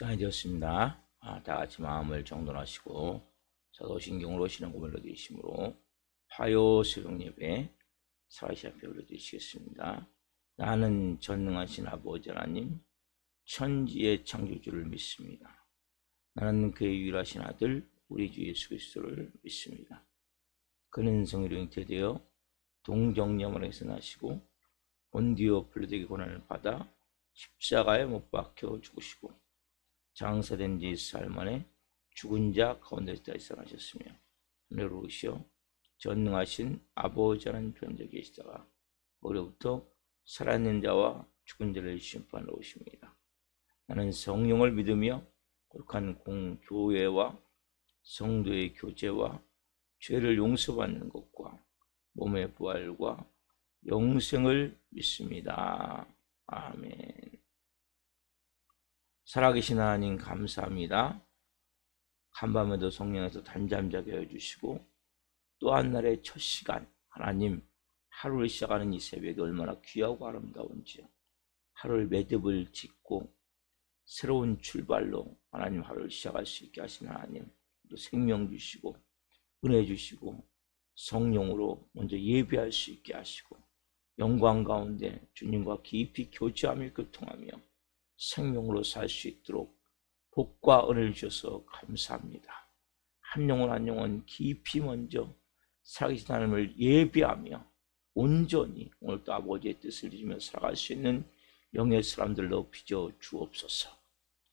시간이 되었습니다. 다 같이 마음을 정돈하시고 사도신경으로 신앙 고백을 드리심으로 화요 새벽 예배 사시 앞에 올려드리시겠습니다. 나는 전능하신 아버지 하나님 천지의 창조주를 믿습니다. 나는 그의 유일하신 아들 우리 주 예수 그리스도를 믿습니다. 그는 성의로 잉태되어 동정녀마에서 나시고 본디오 빌라도에게 고난을 받아 십자가에 못 박혀 죽으시고 장사된 지 4일 만에 죽은 자 가운데서 다시 살아나셨으며 하늘로 오시어 전능하신 아버지 하나님 편에 계시다가 거기로부터 살아있는 자와 죽은 자를 심판하러 오십니다. 나는 성령을 믿으며 거룩한 공교회와 성도의 교제와 죄를 용서받는 것과 몸의 부활과 영생을 믿습니다. 아멘. 살아계신 하나님 감사합니다. 간밤에도 성령에서 단잠자게 해주시고 또 한 날의 첫 시간 하나님 하루를 시작하는 이 새벽이 얼마나 귀하고 아름다운지요. 하루를 매듭을 짓고 새로운 출발로 하나님 하루를 시작할 수 있게 하신 하나님 또 생명 주시고 은혜 주시고 성령으로 먼저 예배할 수 있게 하시고 영광 가운데 주님과 깊이 교제하며 교통하며 생명으로 살 수 있도록 복과 은혜를 주셔서 감사합니다. 한 영혼 한 영혼 깊이 먼저 살아계신 하나님을 예배하며 온전히 오늘도 아버지의 뜻을 이루며 살아갈 수 있는 영의 사람들로 빚어 주옵소서.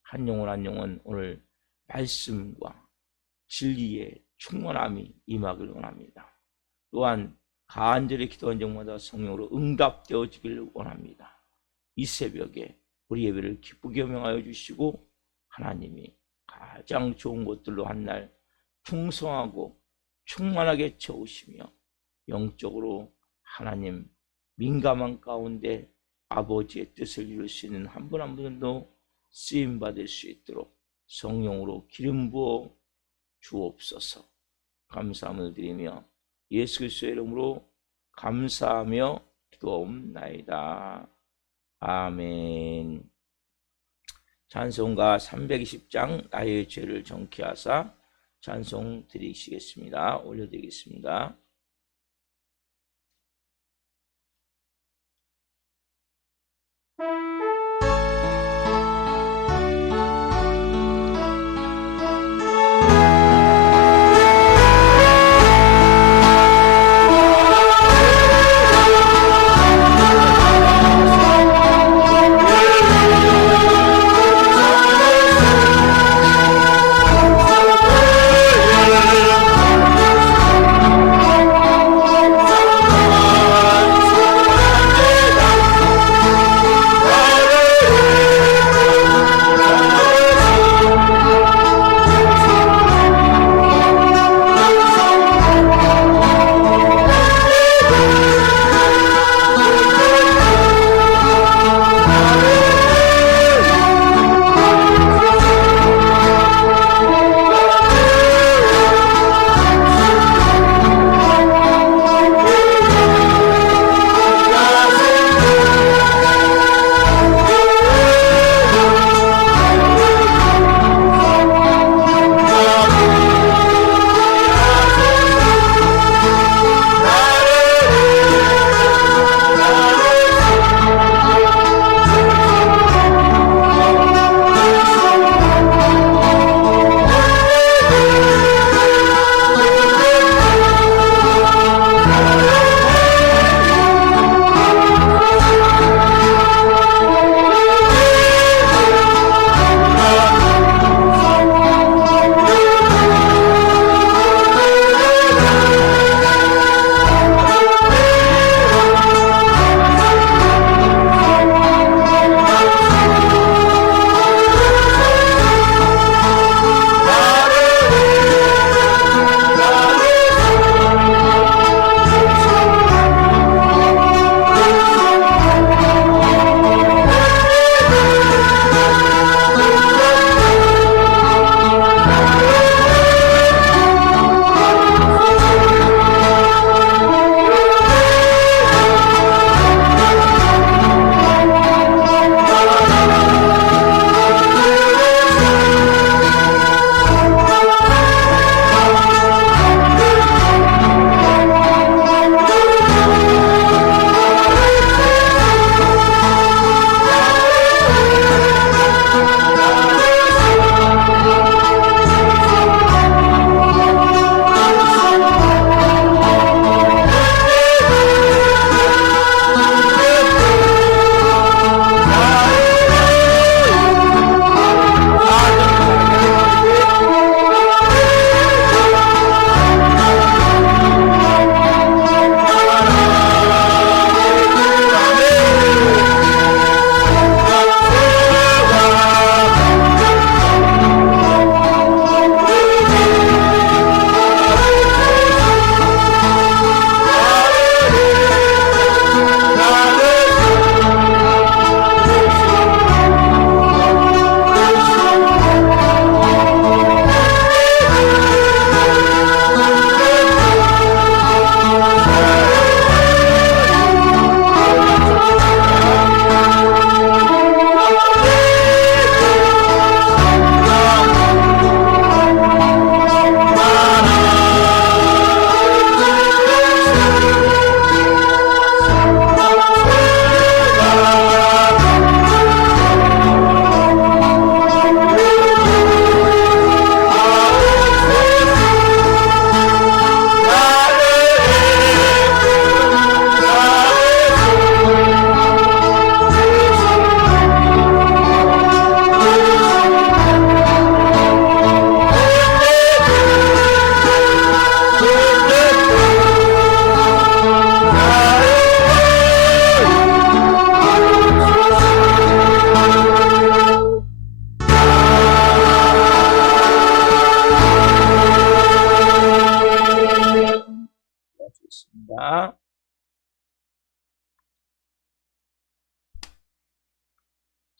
한 영혼 한 영혼 오늘 말씀과 진리의 충만함이 임하길 원합니다. 또한 간절히 기도한 적마다 성령으로 응답되어지길 원합니다. 이 새벽에 우리 예배를 기쁘게 명하여 주시고 하나님이 가장 좋은 것들로 한 날 풍성하고 충만하게 채우시며 영적으로 하나님 민감한 가운데 아버지의 뜻을 이룰 수 있는 한 분 한 분도 쓰임받을 수 있도록 성령으로 기름 부어 주옵소서. 감사함을 드리며 예수 그리스도의 이름으로 감사하며 기도옵나이다. 아멘. 찬송가 320장 나의 죄를 정케 하사 찬송 드리시겠습니다. 올려드리겠습니다.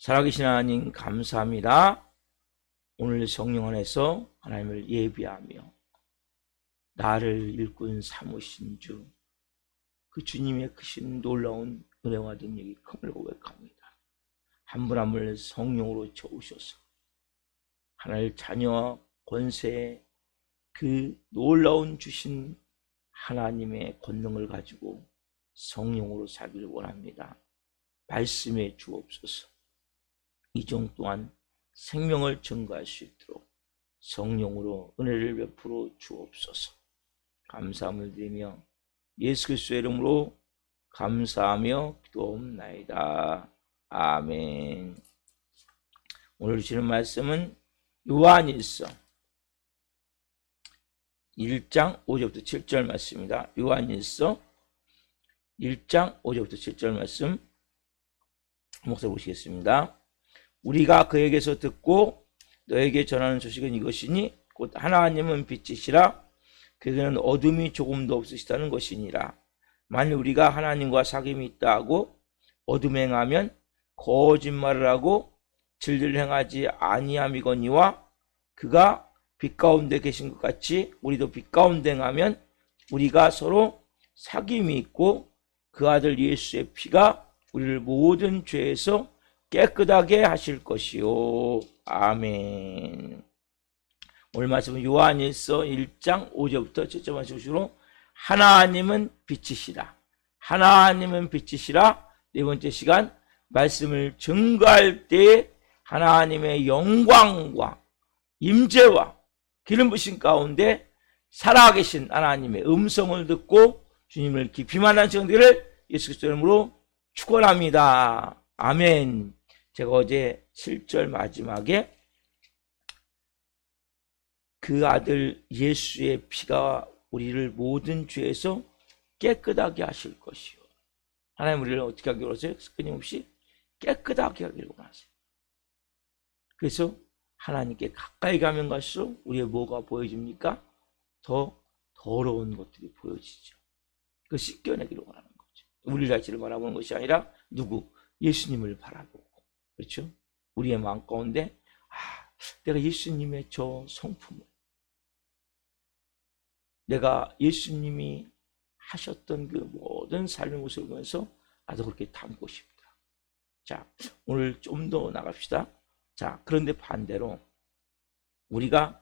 살아계신 하나님 감사합니다. 오늘 성령 안에서 하나님을 예비하며 나를 일꾼 삼으신 주, 그 주님의 크신 놀라운 은혜와 능력이 큼을 고백합니다. 한 분 한 분을 성령으로 채우셔서 하나님 자녀와 권세의 그 놀라운 주신 하나님의 권능을 가지고 성령으로 살기를 원합니다. 말씀에 주옵소서. 이종 또한 생명을 증거할 수 있도록 성령으로 은혜를 베풀어 주옵소서. 감사함을 드리며 예수 그리스도의 이름으로 감사하며 기도옵나이다. 아멘. 오늘 주시는 말씀은 요한일서 1장 5절부터 7절 말씀입니다. 요한일서 1장 5절부터 7절 말씀 목사 보시겠습니다. 우리가 그에게서 듣고 너에게 전하는 소식은 이것이니 곧 하나님은 빛이시라 그에게는 어둠이 조금도 없으시다는 것이니라. 만일 우리가 하나님과 사귐이 있다 하고 어둠에 행하면 거짓말을 하고 진리를 행하지 아니함이거니와 그가 빛 가운데 계신 것 같이 우리도 빛 가운데 행하면 우리가 서로 사귐이 있고 그 아들 예수의 피가 우리를 모든 죄에서 깨끗하게 하실 것이요. 아멘. 오늘 말씀은 요한일서 1장 5절부터 7절 말씀으로 하나님은 빛이시라. 하나님은 빛이시라. 네 번째 시간 말씀을 증거할 때 하나님의 영광과 임재와 기름 부으신 가운데 살아계신 하나님의 음성을 듣고 주님을 깊이 만난 시간들을 예수 그리스도 이름으로 축원합니다. 아멘. 제가 어제 7절 마지막에 그 아들 예수의 피가 우리를 모든 죄에서 깨끗하게 하실 것이요. 하나님 우리를 어떻게 하기로 하세요? 끊임없이 깨끗하게 하기로 하세요. 그래서 하나님께 가까이 가면 갈수록 우리의 뭐가 보여집니까? 더 더러운 것들이 보여지죠. 그 씻겨내기로 하는 거죠. 우리 자신을 바라보는 것이 아니라 누구? 예수님을 바라보고. 그렇죠? 우리의 마음 가운데 내가 예수님의 저 성품을 내가 예수님이 하셨던 그 모든 삶의 모습을 보면서 나도 그렇게 담고 싶다. 자, 오늘 좀 더 나갑시다. 자, 그런데 반대로 우리가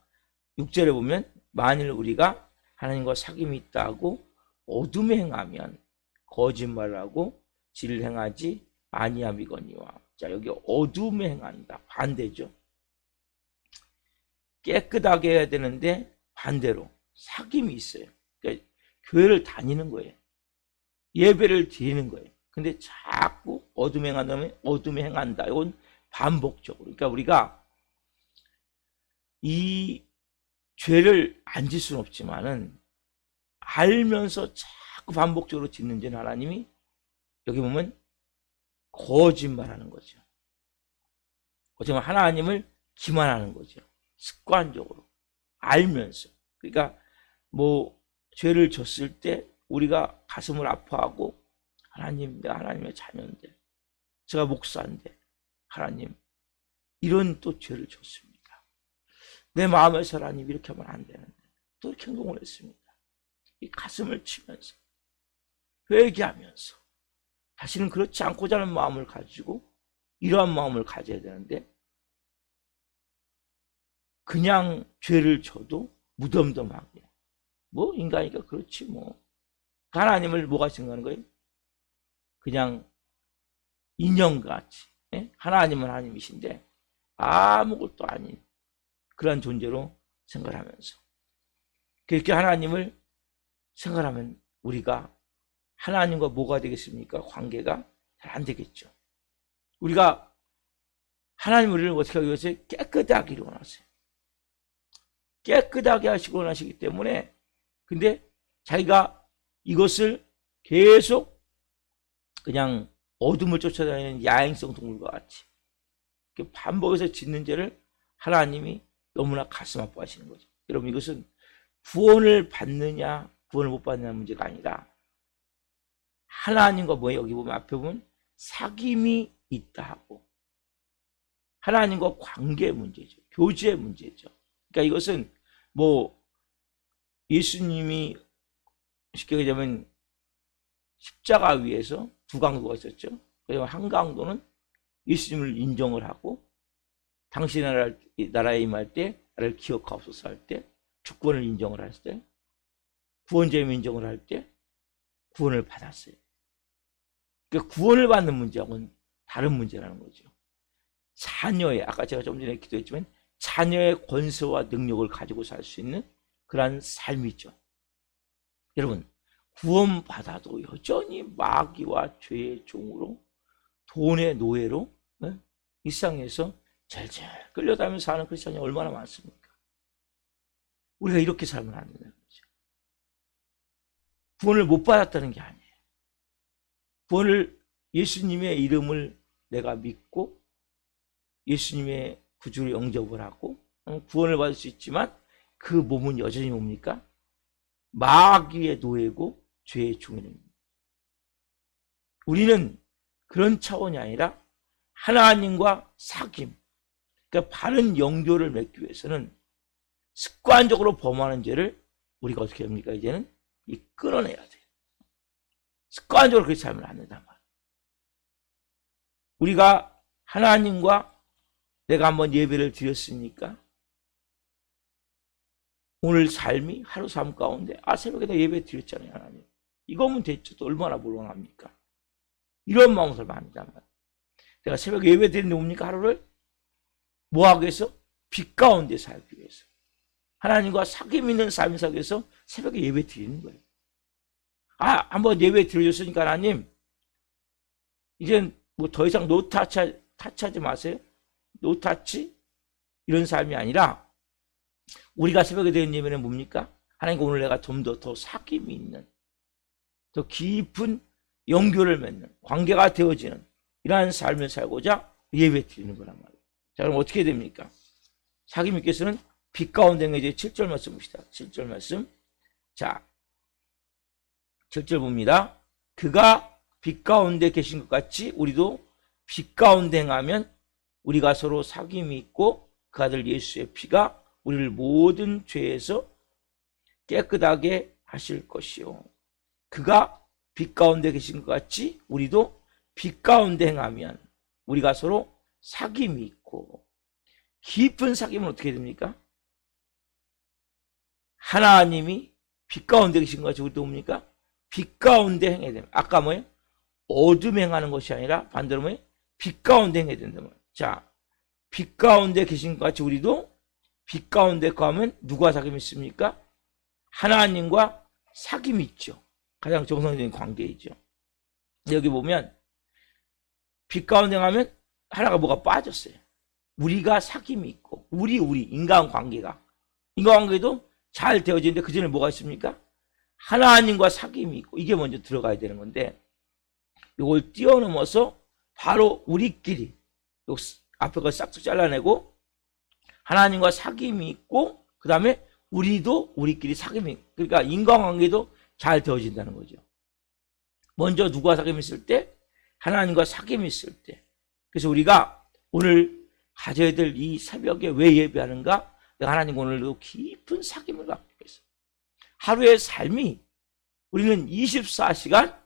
6절에 보면 만일 우리가 하나님과 사귐이 있다고 어둠에 행하면 거짓말하고 진리를 행하지 아니함이거니와. 자, 여기 어둠에 행한다. 반대죠. 깨끗하게 해야 되는데 반대로 사귐이 있어요. 그러니까 교회를 다니는 거예요. 예배를 드리는 거예요. 근데 자꾸 어둠에 행한다면 어둠에 행한다. 이건 반복적으로. 그러니까 우리가 이 죄를 안 질 수는 없지만은 알면서 자꾸 반복적으로 짓는 죄는 하나님이 여기 보면 거짓말하는 거죠. 어쩌면 하나님을 기만하는 거죠. 습관적으로 알면서. 그러니까 뭐 죄를 졌을 때 우리가 가슴을 아파하고 하나님, 내가 하나님의 자녀인데 제가 목사인데 하나님 이런 또 죄를 졌습니다. 내 마음에서 하나님 이렇게 하면 안 되는데 또 이렇게 행동을 했습니다. 이 가슴을 치면서 회개하면서 다시는 그렇지 않고자 하는 마음을 가지고 이러한 마음을 가져야 되는데 그냥 죄를 져도 무덤덤하게 뭐 인간이니까 그렇지 뭐. 하나님을 뭐가 생각하는 거예요? 그냥 인형같이. 하나님은 하나님이신데 아무것도 아닌 그런 존재로 생각하면서 그렇게 하나님을 생각하면 우리가 하나님과 뭐가 되겠습니까? 관계가 잘 안 되겠죠. 우리가 하나님 우리를 어떻게 하기 위해서 깨끗하게 원하세요. 깨끗하게 하시고 원하시기 때문에 근데 자기가 이것을 계속 그냥 어둠을 쫓아다니는 야행성 동물과 같이 반복해서 짓는 죄를 하나님이 너무나 가슴 아파하시는 거죠. 여러분 이것은 구원을 받느냐 구원을 못 받느냐 문제가 아니라 하나님과 뭐예요? 여기 보면 앞에 보면 사귐이 있다 하고 하나님과 관계의 문제죠. 교제의 문제죠. 그러니까 이것은 뭐 예수님이 쉽게 얘기하면 십자가 위에서 두 강도가 있었죠. 그리고 한 강도는 예수님을 인정을 하고 당신의 나라에 임할 때 나를 기억하옵소서 할 때, 주권을 인정을 할 때, 구원자임 인정을 할 때 구원을 받았어요. 그러니까 구원을 받는 문제하고는 다른 문제라는 거죠. 자녀의, 아까 제가 좀 전에 기도했지만 자녀의 권세와 능력을 가지고 살 수 있는 그러한 삶이죠. 여러분, 구원받아도 여전히 마귀와 죄의 종으로 돈의 노예로 이 세상에서 젤젤 끌려다니면서 사는 크리스천이 얼마나 많습니까? 우리가 이렇게 살면 안 된다는 거죠. 구원을 못 받았다는 게 아니에요. 구원을, 예수님의 이름을 내가 믿고 예수님의 구주로 영접을 하고 구원을 받을 수 있지만 그 몸은 여전히 뭡니까? 마귀의 노예고 죄의 종입니다. 우리는 그런 차원이 아니라 하나님과 사귐, 그러니까 바른 영교를 맺기 위해서는 습관적으로 범하는 죄를 우리가 어떻게 합니까? 이제는 끊어내야 돼요. 습관적으로 그렇게 살면 안 된단 말이에요. 우리가 하나님과 내가 한번 예배를 드렸으니까 오늘 삶이 하루 삶 가운데 새벽에 내가 예배 드렸잖아요. 하나님, 이거면 됐죠. 또 얼마나 물론합니까? 이런 마음으로 살면 안 된단 말이에요. 내가 새벽에 예배 드리는데 뭡니까? 하루를 뭐 하기 위해서? 빛 가운데 살기 위해서, 하나님과 사귐 있는 삶을 살기 위해서 새벽에 예배 드리는 거예요. 한번 예배 드려줬으니까 하나님, 이젠 뭐 더 이상 타치하지 마세요. 노타치 이런 삶이 아니라, 우리가 새벽에 드리는 예배는 뭡니까? 하나님과 오늘 내가 좀 더 사귐이 있는, 더 깊은 영교를 맺는, 관계가 되어지는 이러한 삶을 살고자 예배 드리는 거란 말이에요. 자, 그럼 어떻게 됩니까? 사귐님께서는 빛 가운데 이제 7절 말씀 봅시다. 7절 말씀. 자, 7절 봅니다. 그가 빛 가운데 계신 것 같이 우리도 빛 가운데 행하면 우리가 서로 사귐이 있고 그 아들 예수의 피가 우리를 모든 죄에서 깨끗하게 하실 것이요. 그가 빛 가운데 계신 것 같이 우리도 빛 가운데 행하면 우리가 서로 사귐이 있고, 깊은 사귐은 어떻게 됩니까? 하나님이 빛 가운데 계신 것 같이 우리도 뭡니까? 빛 가운데 행해야 됩니다. 아까 뭐예요? 어둠 행하는 것이 아니라 반대로 뭐예요? 빛 가운데 행해야 된다. 자, 빛 가운데 계신 것 같이 우리도 빛 가운데 거하면 누가 사귐이 있습니까? 하나님과 사귐이 있죠. 가장 정상적인 관계이죠. 여기 보면 빛 가운데 가면 하나가 뭐가 빠졌어요. 우리가 사귐이 있고, 우리 인간관계도 잘 되어지는데 그 전에 뭐가 있습니까? 하나님과 사귐이 있고, 이게 먼저 들어가야 되는 건데, 이걸 뛰어넘어서 바로 우리끼리, 앞에 거 싹둑 잘라내고 하나님과 사귐이 있고, 그 다음에 우리도 우리끼리 사귐이 있고, 그러니까 인간관계도 잘 되어진다는 거죠. 먼저 누가 사귐이 있을 때? 하나님과 사귐이 있을 때. 그래서 우리가 오늘 가져야 될 이 새벽에 왜 예배하는가? 내가 하나님 오늘도 깊은 사귐을 갖기 위해서. 하루의 삶이 우리는 24시간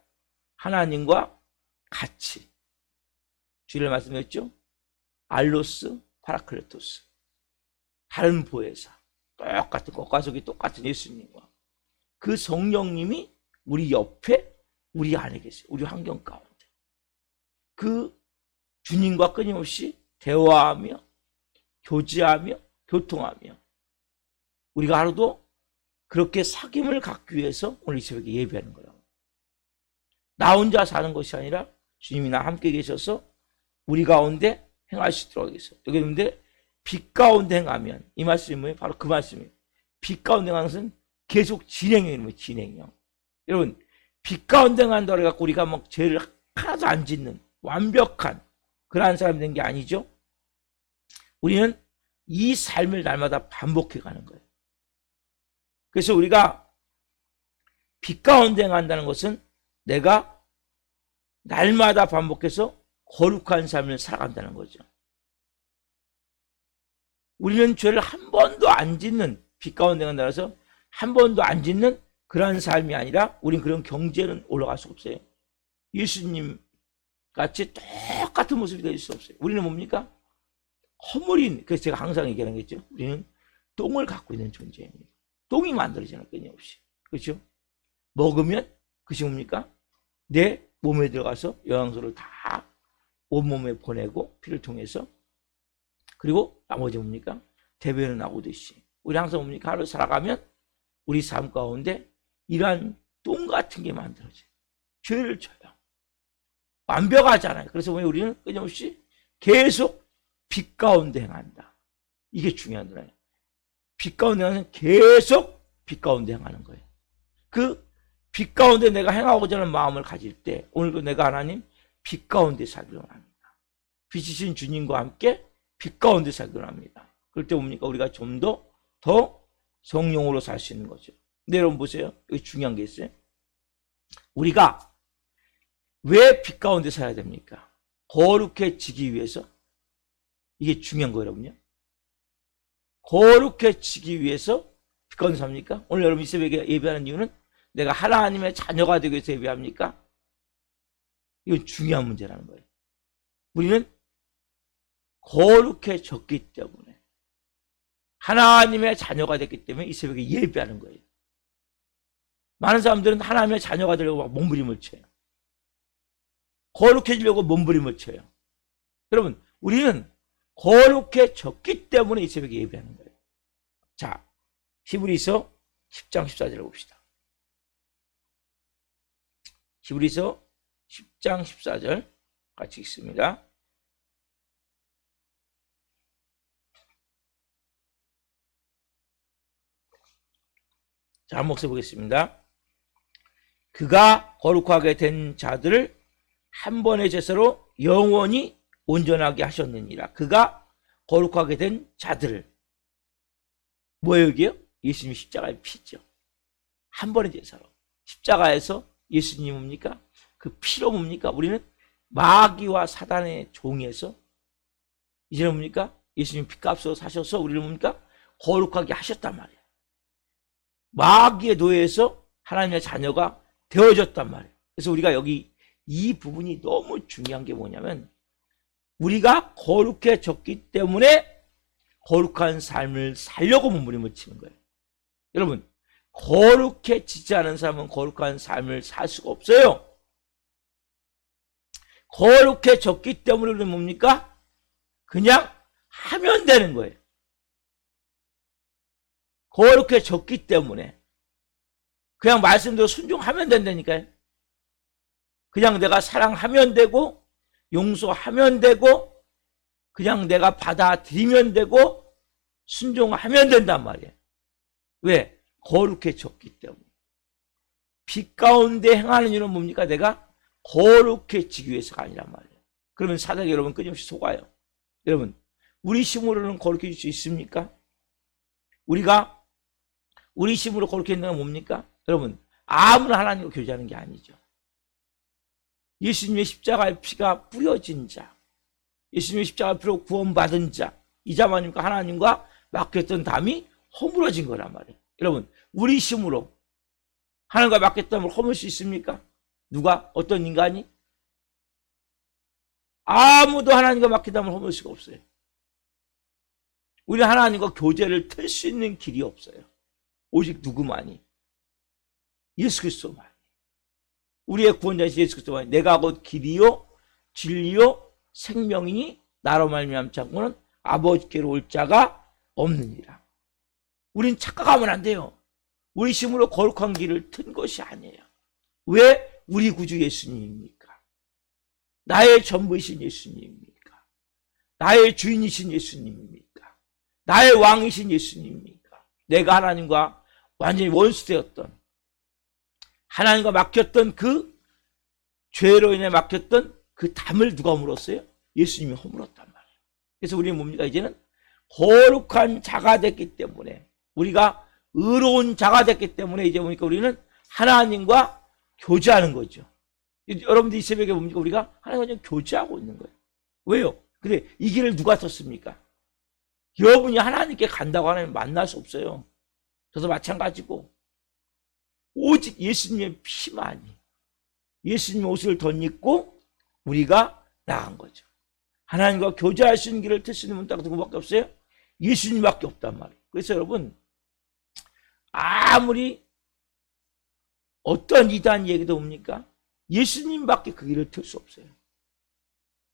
하나님과 같이, 주일에 말씀했죠? 알로스 파라클레토스, 다른 보혜사, 똑같은 겉가속이 똑같은 예수님과 그 성령님이 우리 옆에, 우리 안에 계세요. 우리 환경 가운데 그 주님과 끊임없이 대화하며 교제하며 교통하며, 우리가 하루도 그렇게 사귐을 갖기 위해서 오늘 이 새벽에 예배하는 거라고. 나 혼자 사는 것이 아니라 주님이 나 함께 계셔서 우리 가운데 행할 수 있도록 하겠어요. 여기 있는데 빛 가운데 행하면, 이 말씀이 뭐예요? 바로 그 말씀이에요. 빛 가운데 행하는 것은 계속 진행형이에요. 진행형. 여러분, 빛 가운데 행한다고 해서 우리가 막 죄를 하나도 안 짓는 완벽한 그러한 사람이 된 게 아니죠. 우리는 이 삶을 날마다 반복해 가는 거예요. 그래서 우리가 빛 가운데 행한다는 것은 내가 날마다 반복해서 거룩한 삶을 살아간다는 거죠. 우리는 죄를 한 번도 안 짓는, 빛 가운데 간다라서 한 번도 안 짓는 그러한 삶이 아니라 우린 그런 경제는 올라갈 수 없어요. 예수님 같이 똑같은 모습이 될 수 없어요. 우리는 뭡니까? 허물인, 그래서 제가 항상 얘기하는 게 있죠. 우리는 똥을 갖고 있는 존재입니다. 똥이 만들어지는 끊임없이. 그렇죠? 먹으면 그것이 뭡니까? 내 몸에 들어가서 영양소를 다 온몸에 보내고 피를 통해서, 그리고 나머지 뭡니까? 대변을 나오듯이 우리 항상 뭡니까? 하루 살아가면 우리 삶 가운데 이러한 똥 같은 게 만들어져요. 죄를 져요. 완벽하잖아요. 그래서 우리는 끊임없이 계속 빛 가운데 행한다. 이게 중요한 거예요. 빛 가운데 행하는, 계속 빛 가운데 행하는 거예요. 그 빛 가운데 내가 행하고자 하는 마음을 가질 때 오늘도 내가 하나님 빛 가운데 살기로 합니다. 빛이신 주님과 함께 빛 가운데 살기로 합니다. 그럴 때 뭡니까? 우리가 좀 더 성령으로 살 수 있는 거죠. 근데 여러분 보세요. 여기 중요한 게 있어요. 우리가 왜 빛 가운데 살아야 됩니까? 거룩해지기 위해서. 이게 중요한 거예요, 여러분요. 거룩해지기 위해서 빛 가운데 삽니까? 오늘 여러분 이 새벽에 예배하는 이유는 내가 하나님의 자녀가 되기 위해서 예배합니까? 이건 중요한 문제라는 거예요. 우리는 거룩해졌기 때문에, 하나님의 자녀가 됐기 때문에 이 새벽에 예배하는 거예요. 많은 사람들은 하나님의 자녀가 되려고 막 몸부림을 쳐요. 거룩해지려고 몸부림을 쳐요. 여러분, 우리는 거룩해졌기 때문에 이 새벽에 예배하는 거예요. 자, 히브리서 10장 14절을 봅시다. 히브리서 10장 14절 같이 읽습니다. 자, 한번 써보겠습니다. 그가 거룩하게 된 자들을 한 번의 제사로 영원히 온전하게 하셨느니라. 그가 거룩하게 된 자들을, 뭐예요 여기요? 예수님 십자가의 피죠. 한 번의 제사로 십자가에서 예수님 뭡니까? 그 피로 뭡니까? 우리는 마귀와 사단의 종에서 이제는 뭡니까? 예수님 피값으로 사셔서 우리를 뭡니까? 거룩하게 하셨단 말이에요. 마귀의 노예에서 하나님의 자녀가 되어졌단 말이에요. 그래서 우리가 여기 이 부분이 너무 중요한 게 뭐냐면, 우리가 거룩해졌기 때문에 거룩한 삶을 살려고 몸부림을 치는 거예요. 여러분, 거룩해지지 않은 사람은 거룩한 삶을 살 수가 없어요. 거룩해졌기 때문에 우리는 뭡니까? 그냥 하면 되는 거예요. 거룩해졌기 때문에 그냥 말씀대로 순종하면 된다니까요. 그냥 내가 사랑하면 되고 용서하면 되고 그냥 내가 받아들이면 되고 순종하면 된단 말이에요. 왜? 거룩해졌기 때문에. 빛 가운데 행하는 일은 뭡니까? 내가 거룩해지기 위해서가 아니란 말이에요. 그러면 사단이 여러분 끊임없이 속아요. 여러분, 우리 힘으로는 거룩해질 수 있습니까? 우리가 우리 힘으로 거룩해진다는 건 뭡니까? 여러분, 아무나 하나님과 교제하는 게 아니죠. 예수님의 십자가의 피가 뿌려진 자, 예수님의 십자가의 피로 구원받은 자, 이 자만님과 하나님과 맡겼던 담이 허물어진 거란 말이에요. 여러분, 우리 힘으로 하나님과 맡겼던 담을 허물 수 있습니까? 누가? 어떤 인간이? 아무도 하나님과 맡긴 담을 허물 수가 없어요. 우리 하나님과 교제를 틀 수 있는 길이 없어요. 오직 누구만이? 예수 그리스도만. 우리의 구원자이신 예수 그리스도만. 내가 곧 길이요 진리요 생명이니 나로 말미암지 않고는 아버지께로 올 자가 없느니라. 우린 착각하면 안 돼요. 우리 힘으로 거룩한 길을 튼 것이 아니에요. 왜? 우리 구주 예수님입니까? 나의 전부이신 예수님입니까? 나의 주인이신 예수님입니까? 나의 왕이신 예수님입니까? 내가 하나님과 완전히 원수되었던, 하나님과 막혔던 그 죄로 인해 막혔던 그 담을 누가 허물었어요? 예수님이 허물었단 말이에요. 그래서 우리는 뭡니까? 이제는 거룩한 자가 됐기 때문에, 우리가 의로운 자가 됐기 때문에 이제 뭡니까? 우리는 하나님과 교제하는 거죠. 여러분들 이 새벽에 뭡니까? 우리가 하나님과 교제하고 있는 거예요. 왜요? 근데 이 길을 누가 텄습니까? 여러분이 하나님께 간다고 하나님 만날 수 없어요. 저도 마찬가지고 오직 예수님의 피만이, 예수님의 옷을 덧입고 우리가 나간 거죠. 하나님과 교제할 수 있는 길을 틀 수 있는 분 딱 누구밖에 없어요? 예수님밖에 없단 말이에요. 그래서 여러분, 아무리 어떤 이단 얘기도 옵니까? 예수님밖에 그 길을 틀 수 없어요.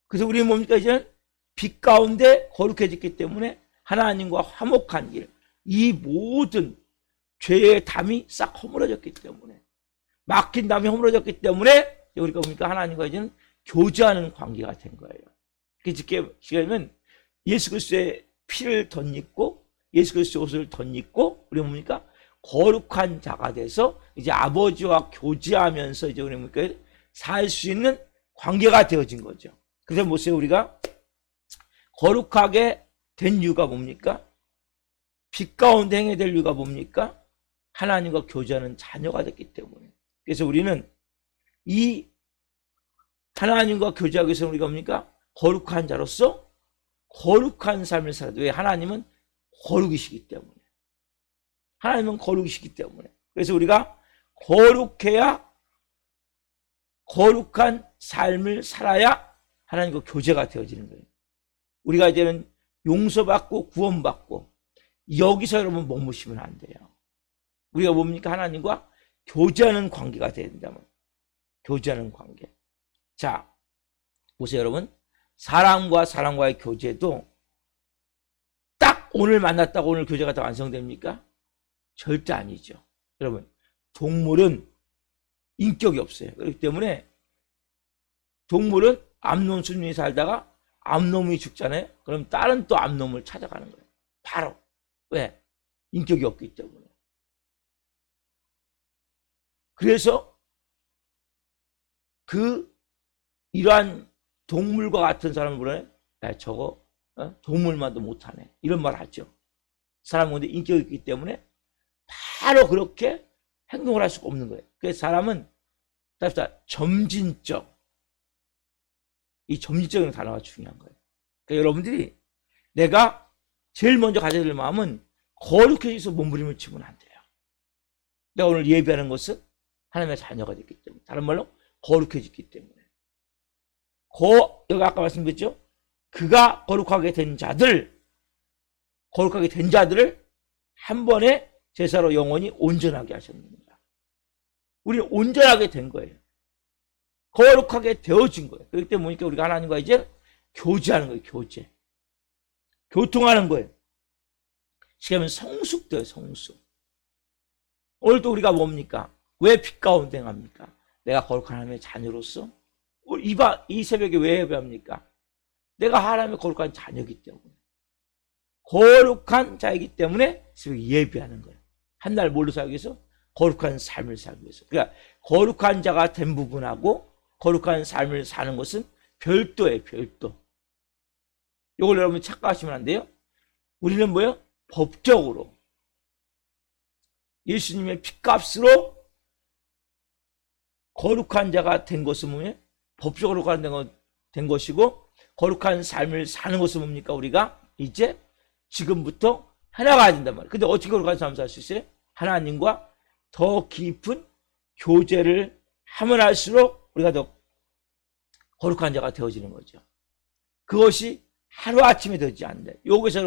그래서 우리는 뭡니까? 이제는 빛 가운데 거룩해졌기 때문에 하나님과 화목한 길, 이 모든 죄의 담이 싹 허물어졌기 때문에, 막힌 담이 허물어졌기 때문에 우리가 뭡니까? 하나님과 이제는 교제하는 관계가 된 거예요. 그렇게 시간이면 예수 그리스도의 피를 덧입고 예수 그리스도의 옷을 덧입고 우리 뭡니까? 거룩한 자가 돼서 이제 아버지와 교제하면서 이제 우리 뭡니까? 살 수 있는 관계가 되어진 거죠. 그래서 보세요, 우리가 거룩하게 된 이유가 뭡니까? 빛 가운데 행해야 될 이유가 뭡니까? 하나님과 교제하는 자녀가 됐기 때문에. 그래서 우리는 이 하나님과 교제하기 위해서 우리가 뭡니까? 거룩한 자로서 거룩한 삶을 살아야 돼. 왜? 하나님은 거룩이시기 때문에. 하나님은 거룩이시기 때문에. 그래서 우리가 거룩해야, 거룩한 삶을 살아야 하나님과 교제가 되어지는 거예요. 우리가 이제는 용서받고 구원받고 여기서 여러분 머무시면 안 돼요. 우리가 뭡니까? 하나님과 교제하는 관계가 돼야 된다면, 교제하는 관계. 자, 보세요 여러분. 사람과 사람과의 교제도 딱 오늘 만났다고 오늘 교제가 다 완성됩니까? 절대 아니죠. 여러분, 동물은 인격이 없어요. 그렇기 때문에 동물은 암놈 수님이 살다가 암놈이 죽잖아요. 그럼 다른 또 암놈을 찾아가는 거예요. 바로. 왜? 인격이 없기 때문에. 그래서 이러한 동물과 같은 사람을 보면, 야, 저거 동물만도 못하네, 이런 말 하죠. 사람은 근데 인격이 있기 때문에 바로 그렇게 행동을 할 수가 없는 거예요. 그래서 사람은 점진적, 이 점진적인 단어가 중요한 거예요. 그러니까 여러분들이 내가 제일 먼저 가져야 될 마음은 거룩해져서 몸부림을 치면 안 돼요. 내가 오늘 예배하는 것은 하나님의 자녀가 됐기 때문에, 다른 말로 거룩해졌기 때문에. 여기 아까 말씀드렸죠? 그가 거룩하게 된 자들을 한 번에 제사로 영원히 온전하게 하셨습니다. 우리는 온전하게 된 거예요. 거룩하게 되어진 거예요. 그렇기 때문에 보니까 우리가 하나님과 이제 교제하는 거예요. 교제. 교통하는 거예요. 지금은 성숙돼요. 성숙. 오늘도 우리가 뭡니까? 왜 빛 가운데 행합니까? 내가 거룩한 하나님의 자녀로서 이 새벽에 왜 예배합니까? 내가 하나님의 거룩한 자녀이기 때문에, 거룩한 자이기 때문에 새벽에 예배하는 거예요. 한 날 뭘로 살기 위해서? 거룩한 삶을 살기 위해서. 그러니까 거룩한 자가 된 부분하고 거룩한 삶을 사는 것은 별도예요. 별도. 이걸 여러분 착각하시면 안 돼요. 우리는 뭐예요? 법적으로 예수님의 핏값으로 거룩한 자가 된 것은 뭐예요? 법적으로 된 것이고, 거룩한 삶을 사는 것은 뭡니까? 우리가 이제 지금부터 해나가야 된단 말이에요. 근데 어떻게 거룩한 삶을 살 수 있어요? 하나님과 더 깊은 교제를 하면 할수록 우리가 더 거룩한 자가 되어지는 거죠. 그것이 하루아침에 되지 않는다. 여기서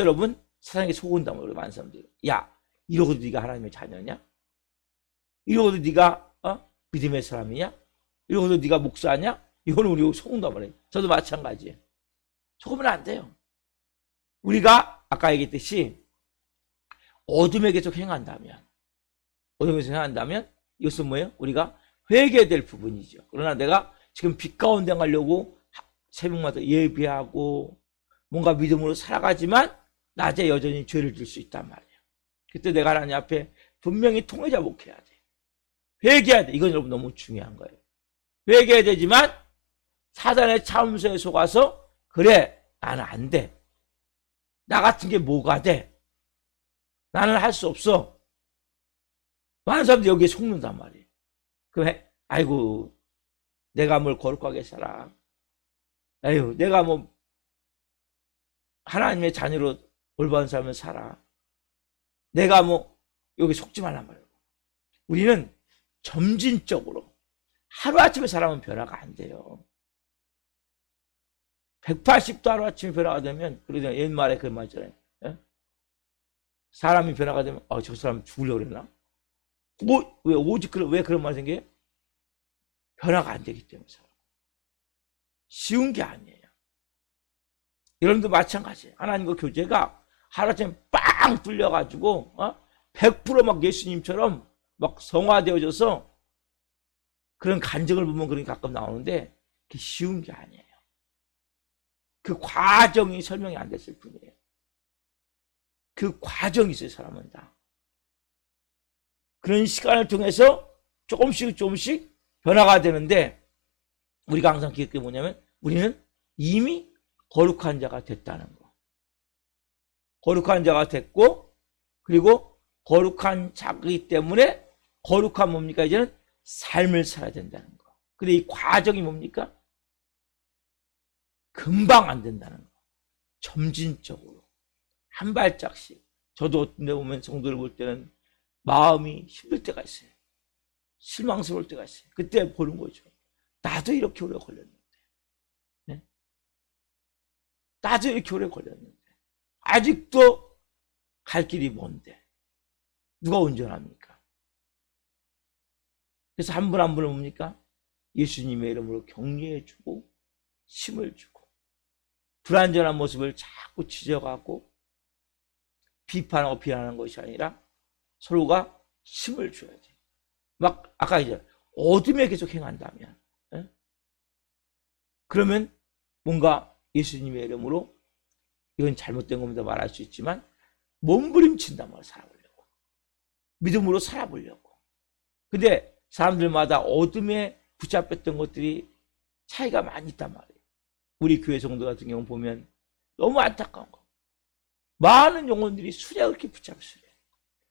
여러분 세상에 속은단 말이에요. 많은 사람들이. 야, 이러고도 네가 하나님의 자녀냐? 이러고도 네가 믿음의 사람이냐? 이러고도 네가 목사냐? 이거는 우리 속은단 말이에요. 저도 마찬가지예요. 속으면 안 돼요. 우리가 아까 얘기했듯이 어둠에 계속 행한다면, 이것은 뭐예요? 우리가 회개될 부분이죠. 그러나 내가 지금 빛 가운데 가려고 새벽마다 예배하고 뭔가 믿음으로 살아가지만 낮에 여전히 죄를 질 수 있단 말이에요. 그때 내가 하나님 앞에 분명히 통해 자복해야 돼. 회개해야 돼. 이건 여러분 너무 중요한 거예요. 회개해야 되지만 사단의 참수에 속아서, 그래, 나는 안 돼, 나 같은 게 뭐가 돼, 나는 할 수 없어. 많은 사람들이 여기에 속는단 말이에요. 그럼 아이고, 내가 뭘 거룩하게 살아, 아유, 내가 뭐 하나님의 자녀로 올바른 삶을 살아. 내가 뭐 여기 속지 말란 말이에요. 우리는 점진적으로 하루아침에 사람은 변화가 안 돼요. 180도 하루아침에 변화가 되면, 그러잖아요. 옛말에 그 말 있잖아요. 예? 사람이 변화가 되면 저 사람 죽으려고 그랬나? 왜 오직 왜 그런 말이 생겨요? 변화가 안 되기 때문에. 쉬운 게 아니에요. 여러분도 마찬가지예요. 하나님과 교제가 하루아침에 빵 뚫려가지고 100%막 예수님처럼 막 성화되어져서 그런 간증을 보면 그런 게 가끔 나오는데 그게 쉬운 게 아니에요. 그 과정이 설명이 안 됐을 뿐이에요. 그 과정이 있어요. 사람은 다. 그런 시간을 통해서 조금씩 변화가 되는데, 우리가 항상 기억해 게 뭐냐면 우리는 이미 거룩한 자가 됐다는 거. 거룩한 자가 됐고, 그리고 거룩한 자이기 때문에 거룩한 뭡니까? 이제는 삶을 살아야 된다는 거. 근데 이 과정이 뭡니까? 금방 안 된다는 거. 점진적으로 한 발짝씩. 저도 어떤 데 보면 성도를 볼 때는 마음이 힘들 때가 있어요. 실망스러울 때가 있어요. 그때 보는 거죠. 나도 이렇게 오래 걸렸는데, 네? 나도 이렇게 오래 걸렸는데 아직도 갈 길이 먼데 누가 운전합니까? 그래서 한 분 한 분을 뭡니까? 예수님의 이름으로 격려해주고 힘을 주고, 불완전한 모습을 자꾸 지적하고 비판하고 비난하는 것이 아니라 서로가 힘을 줘야지. 막 아까 이제 어둠에 계속 행한다면, 그러면 뭔가 예수님의 이름으로 이건 잘못된 겁니다 말할 수 있지만 몸부림친단 말이에요. 살아보려고, 믿음으로 살아보려고. 근데 사람들마다 어둠에 붙잡혔던 것들이 차이가 많이 있단 말이에요. 우리 교회 성도 같은 경우 보면 너무 안타까운 거, 많은 영혼들이 수레가 그렇게 붙잡혔어요.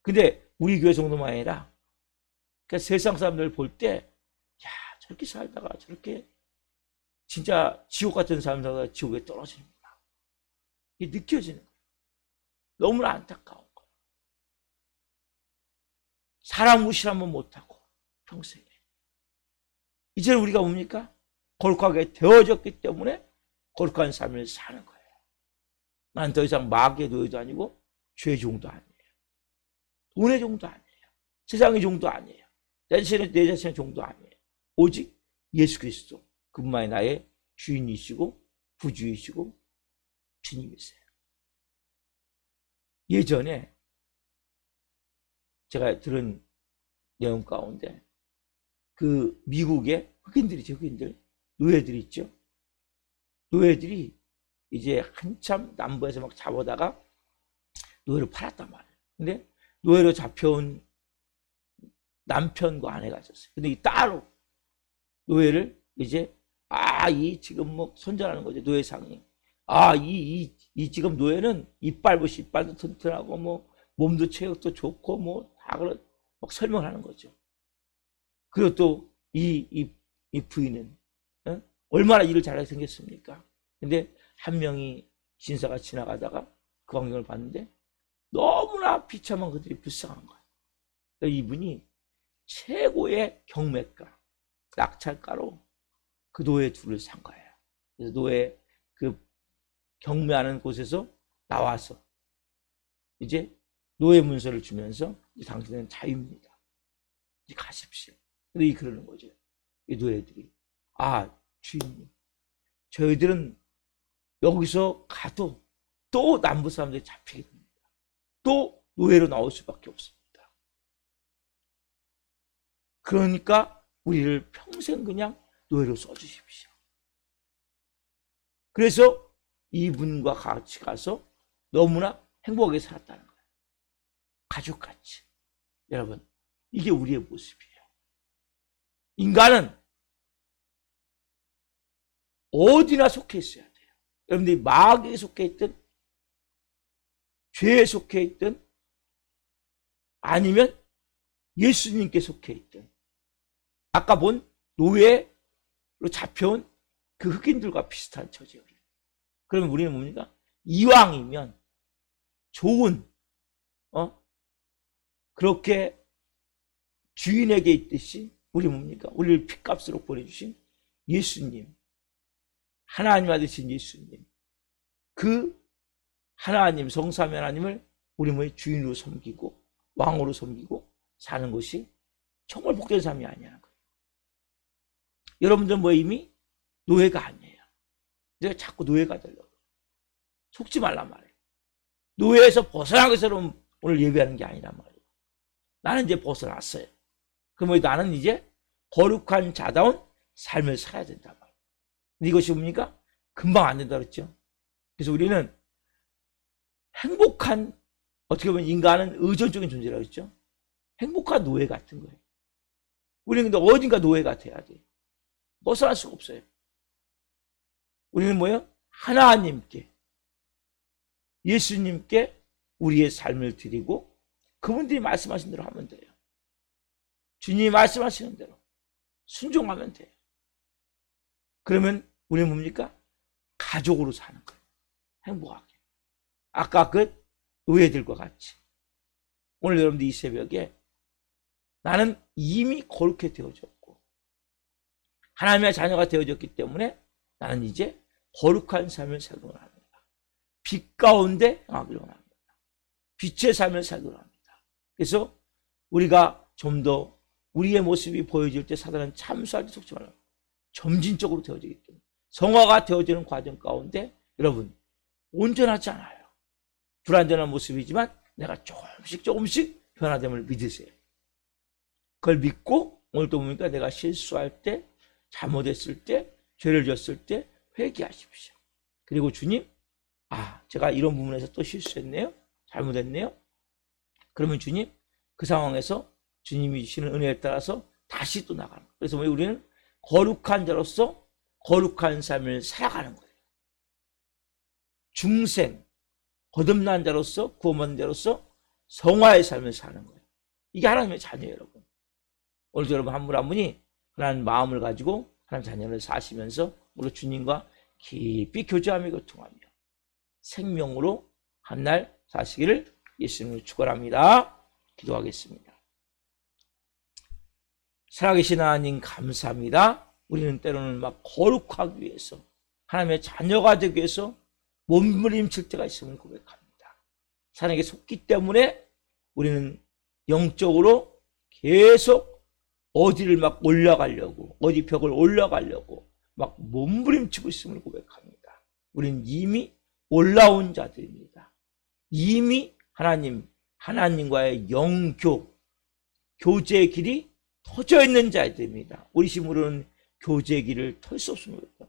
근데 우리 교회 성도만 아니라 그러니까 세상 사람들 볼 때, 야, 저렇게 살다가 저렇게 진짜 지옥 같은 삶 살다가 지옥에 떨어지는구나, 이게 느껴지는 거예요. 너무나 안타까운 거예요. 사람 무시 한번 못하고 평생에. 이제는 우리가 뭡니까? 거룩하게 되어졌기 때문에 거룩한 삶을 사는 거예요. 난 더 이상 마귀의 노예도 아니고 죄의 종도 아니에요. 돈의 종도 아니에요. 세상의 종도 아니에요. 내 자신의 종도 아니에요. 오직 예수 그리스도, 그분만이 나의 주인이시고 구주이시고 주님이세요. 예전에 제가 들은 내용 가운데 그 미국의 흑인들이죠. 흑인들, 노예들이 있죠. 노예들이 이제 한참 남부에서 막 잡아다가 노예로 팔았단 말이에요. 근데 노예로 잡혀온 남편과 아내가 있었어요. 근데 이 따로 노예를 이제 이 지금 뭐 손절하는 거죠. 노예상이. 이 지금 노예는 이빨도 튼튼하고 뭐 몸도 체력도 좋고 뭐 다 그런 막 설명하는 거죠. 그리고 또 이 부인은 얼마나 일을 잘하게 생겼습니까? 근데 한 명이 신사가 지나가다가 그 광경을 봤는데 너무나 비참한 그들이 불쌍한 거예요. 그러니까 이분이 최고의 경매가, 낙찰가로 그 노예 둘을 산 거예요. 그래서 노예 그 경매하는 곳에서 나와서 이제 노예 문서를 주면서 당신은 자유입니다, 이제 가십시오. 근데 그러는 거죠. 이 노예들이, 주인님, 저희들은 여기서 가도 또 남부 사람들이 잡히게 됩니다. 또 노예로 나올 수밖에 없습니다. 그러니까 우리를 평생 그냥 노예로 써주십시오. 그래서 이분과 같이 가서 너무나 행복하게 살았다는 거예요. 가족같이. 여러분, 이게 우리의 모습이에요. 인간은 어디나 속해 있어야 돼요. 여러분들이 마귀에 속해 있든 죄에 속해 있든 아니면 예수님께 속해 있든, 아까 본 노예로 잡혀온 그 흑인들과 비슷한 처지예요. 그러면 우리는 뭡니까? 이왕이면 좋은 그렇게 주인에게 있듯이 우리 뭡니까? 우리를 핏값으로 보내주신 예수님, 하나님 아드신 예수님, 그 하나님, 성삼위 하나님을 우리 뭐의 주인으로 섬기고 왕으로 섬기고 사는 것이 정말 복된 삶이 아니냐는 거예요. 여러분들 뭐 이미 노예가 아니에요. 내가 자꾸 노예가 되려고. 속지 말란 말이에요. 노예에서 벗어나기 위해서 오늘 예배하는 게 아니란 말이에요. 나는 이제 벗어났어요. 그러면 나는 이제 거룩한 자다운 삶을 살아야 된단 말이에요. 근데 이것이 뭡니까? 금방 안 된다 그랬죠. 그래서 우리는 행복한, 어떻게 보면 인간은 의존적인 존재라고 했죠. 행복한 노예 같은 거예요. 우리는 근데 어딘가 노예가 돼야 돼요. 벗어날 수가 없어요. 우리는 뭐예요? 하나님께, 예수님께 우리의 삶을 드리고 그분들이 말씀하신 대로 하면 돼요. 주님이 말씀하시는 대로 순종하면 돼요. 그러면 우리는 뭡니까? 가족으로 사는 거예요. 행복하게. 아까 그 의회들과 같이. 오늘 여러분들 이 새벽에 나는 이미 거룩해 되어졌고 하나님의 자녀가 되어졌기 때문에 나는 이제 거룩한 삶을 살기로 합니다. 빛 가운데 행하기로 합니다. 빛의 삶을 살기로 합니다. 그래서 우리가 좀 더 우리의 모습이 보여질 때 사단은 참수할 때 속지 말라고. 점진적으로 되어지기 때문에 성화가 되어지는 과정 가운데 여러분 온전하지 않아요. 불완전한 모습이지만 내가 조금씩 변화됨을 믿으세요. 그걸 믿고 오늘도 보니까 내가 실수할 때, 잘못했을 때, 죄를 졌을 때 회개하십시오. 그리고 주님, 제가 이런 부분에서 또 실수했네요. 잘못했네요. 그러면 주님, 그 상황에서 주님이 주시는 은혜에 따라서 다시 또 나가는 거예요. 그래서 우리는 거룩한 자로서 거룩한 삶을 살아가는 거예요. 중생, 거듭난 자로서 구원받은 자로서 성화의 삶을 사는 거예요. 이게 하나님의 자녀예요, 여러분. 오늘도 여러분 한 분 한 분이 하나님 마음을 가지고 하나님 자녀를 사시면서 우리 주님과 깊이 교제하며 교통하며 생명으로 한 날 사시기를 예수님을 축원합니다. 기도하겠습니다. 살아계신 하나님 감사합니다. 우리는 때로는 막 거룩하기 위해서 하나님의 자녀가 되기 위해서 몸부림칠 때가 있음을 고백합니다. 사랑에 속기 때문에 우리는 영적으로 계속 어디를 막 올라가려고, 어디 벽을 올라가려고 막 몸부림치고 있음을 고백합니다. 우리는 이미 올라온 자들입니다. 이미 하나님과의 교제의 길이 터져 있는 자들입니다. 우리 힘으로는 교제의 길을 털 수 없습니다.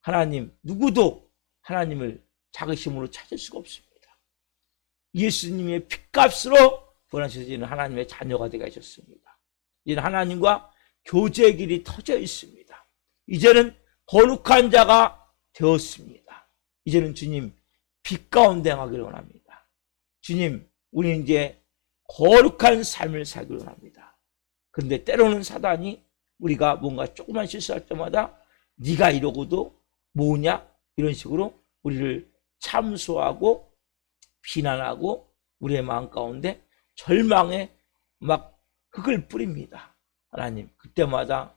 하나님, 누구도 하나님을 자긍심으로 찾을 수가 없습니다. 예수님의 핏값으로 구원하셔지는 하나님의 자녀가 되게 하셨습니다. 이제는 하나님과 교제의 길이 터져 있습니다. 이제는 거룩한 자가 되었습니다. 이제는 주님 빛 가운데 행하기를 원합니다. 주님, 우리는 이제 거룩한 삶을 살기를 원합니다. 그런데 때로는 사단이 우리가 뭔가 조그만 실수할 때마다 네가 이러고도 뭐냐 이런 식으로 우리를 참소하고 비난하고 우리의 마음 가운데 절망에 막 흙을 뿌립니다. 하나님, 그때마다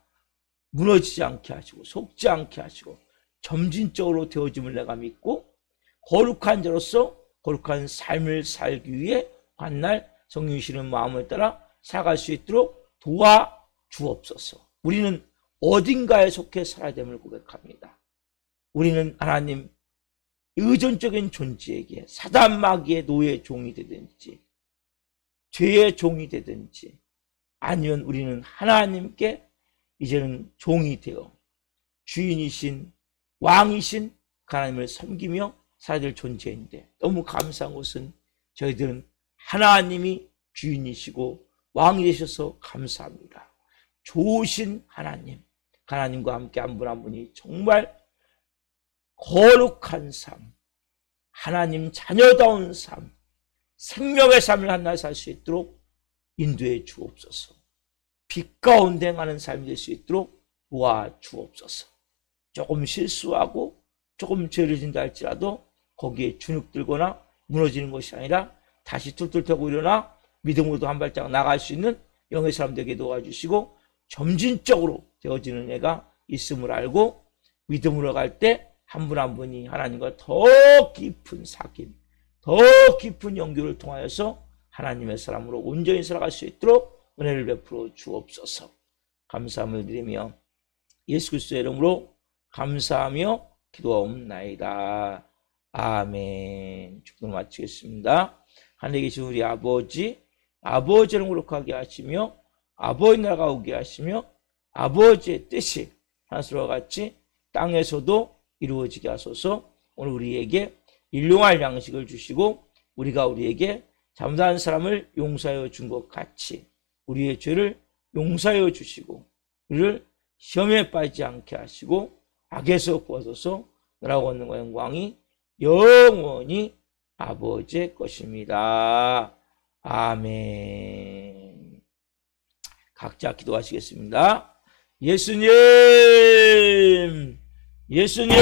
무너지지 않게 하시고 속지 않게 하시고 점진적으로 되어짐을 내가 믿고 거룩한 자로서 거룩한 삶을 살기 위해 한날 성령이시는 마음을 따라 살아갈 수 있도록 도와주옵소서. 우리는 어딘가에 속해 살아야 됨을 고백합니다. 우리는 하나님 의존적인 존재에게 사단 마귀의 노예 종이 되든지 죄의 종이 되든지 아니면 우리는 하나님께 이제는 종이 되어 주인이신 왕이신 하나님을 섬기며 살아야 될 존재인데 너무 감사한 것은 저희들은 하나님이 주인이시고 왕이 되셔서 감사합니다. 좋으신 하나님과 함께 한 분 한 분이 정말 거룩한 삶, 하나님 자녀다운 삶, 생명의 삶을 한날 살 수 있도록 인도해 주옵소서. 빛 가운데 행하는 삶이 될 수 있도록 도와주옵소서. 조금 실수하고 조금 죄를 진다 할지라도 거기에 주눅 들거나 무너지는 것이 아니라 다시 툴툴 터고 일어나 믿음으로도 한 발짝 나갈 수 있는 영의 사람 되게 도와주시고 점진적으로 되어지는 애가 있음을 알고 믿음으로 갈 때 한 분 한 분이 하나님과 더 깊은 사귐, 더 깊은 연결을 통하여서 하나님의 사람으로 온전히 살아갈 수 있도록 은혜를 베풀어 주옵소서. 감사함을 드리며 예수 그리스도의 이름으로 감사하며 기도하옵나이다. 아멘. 축도를 마치겠습니다. 하늘에 계신 우리 아버지, 아버지를 거룩하게 하시며 아버지 나라가 오게 하시며 아버지의 뜻이 하늘과 같이 땅에서도 이루어지게 하소서. 오늘 우리에게 일용할 양식을 주시고 우리가 우리에게 잘못한 사람을 용서하여 준 것 같이 우리의 죄를 용서하여 주시고 우리를 시험에 빠지지 않게 하시고 악에서 구하소서. 나라가 원능과 영광이 영원히 아버지의 것입니다. 아멘. 각자 기도하시겠습니다. 예수님, 예수님.